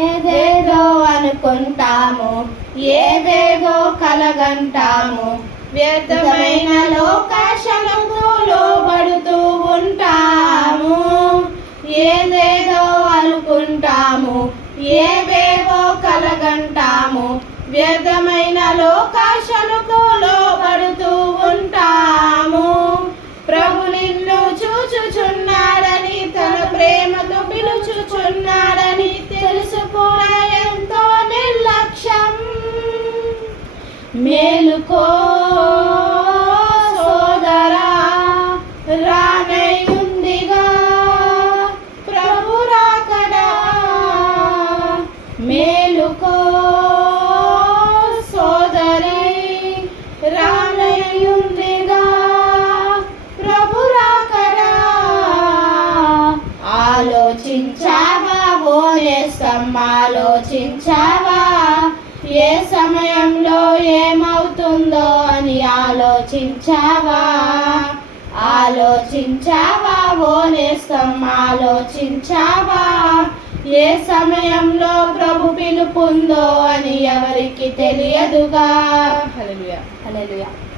ఏదేదో అనుకుంటాము, ఏదేదో కలగంటాము, వ్యర్థమైన లోకాశలకు లోబడుతూ ఉంటాము. ఏదేదో అనుకుంటాము, ఏవేవో కలగంటాము, వ్యర్థమైన లోకాశలకు లోబడుతూ ఉంటాము. ప్రభు నిన్ను చూచుచున్నాడని, తన ప్రేమతో పిలుచుచున్నాడని తెలుసుకోవడం ఎంతో నిర్లక్ష్యం. మేలుకో సోదరా, రానయ్యుందిగా ప్రభు రాకడా. మేలుకో సోదరి, రానయ్యుందిగా ప్రభు రాకడా. ఆలోచించావా ఓ నేస్తం, ఆలోచించావా ఏ సమయంలో ఏమవుతుందో అని ఆలోచించావా? ఆలోచించావా ఓ నేస్తం, ఆలోచించావా ఏ సమయంలో ప్రభు పిలుపుందో అని ఎవరికి తెలియదుగా. హల్లెలూయా, హల్లెలూయా.